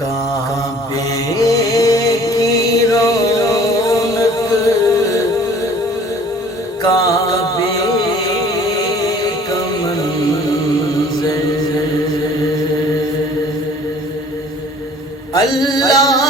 کعبے کی رونق کعبے کا منظر اللہ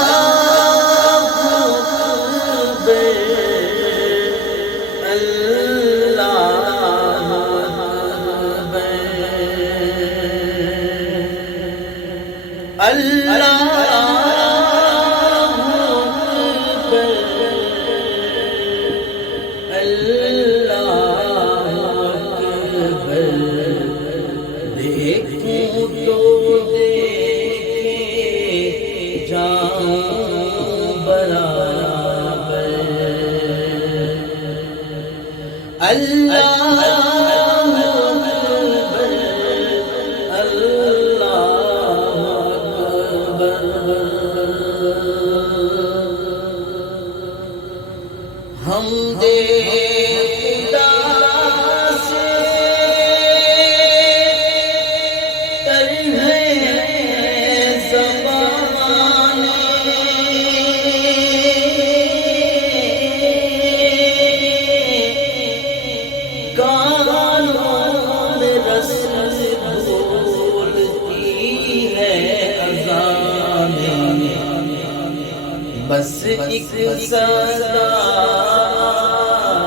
بس ایک صدا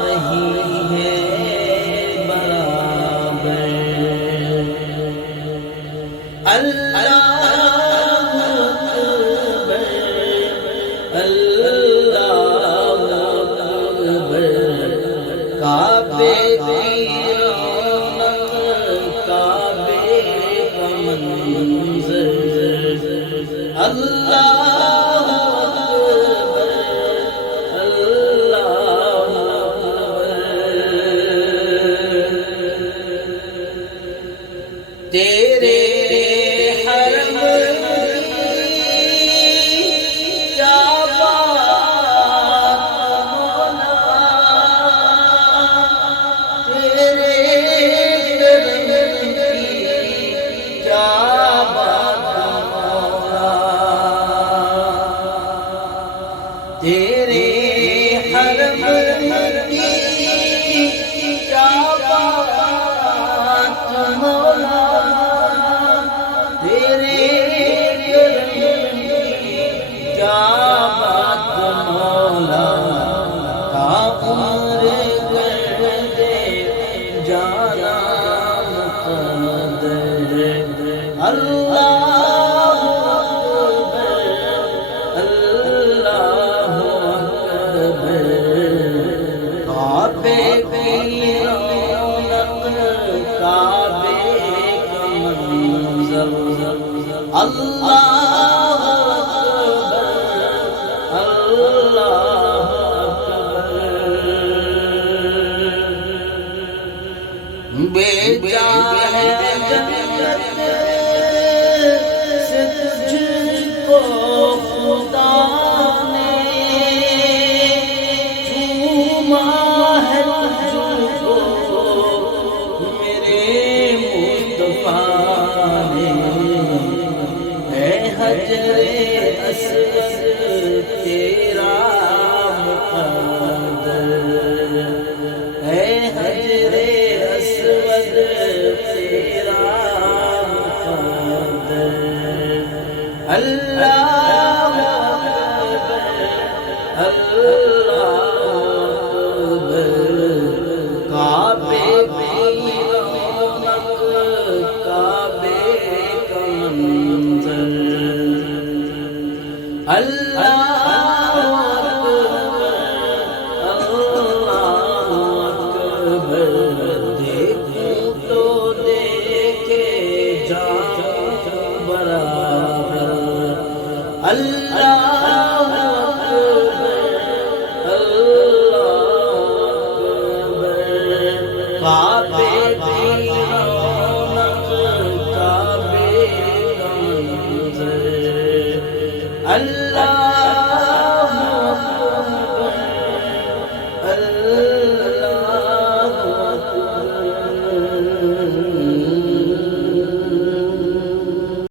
رہی ہے برابر اللہ اکبر اللہ اکبر کعبے کی رونق کعبے کا منظر اللہ تیرے حرم کی کیا بات مولا تیرے کرم کی کیا بات مولا تیرے حرم کی کیا بات مولا بیچا ہے جنت سے تجھ کو خدا نے چوما ہے تجھ کو میرے مصطفیٰ نے ہے حجر اسود تیرا مقدر ہے حجر اللہ اللہ کعبے کی رونق کعبے کا منظر اللہ اکبر دیکھوں تو دیکھے جا برابر اللہ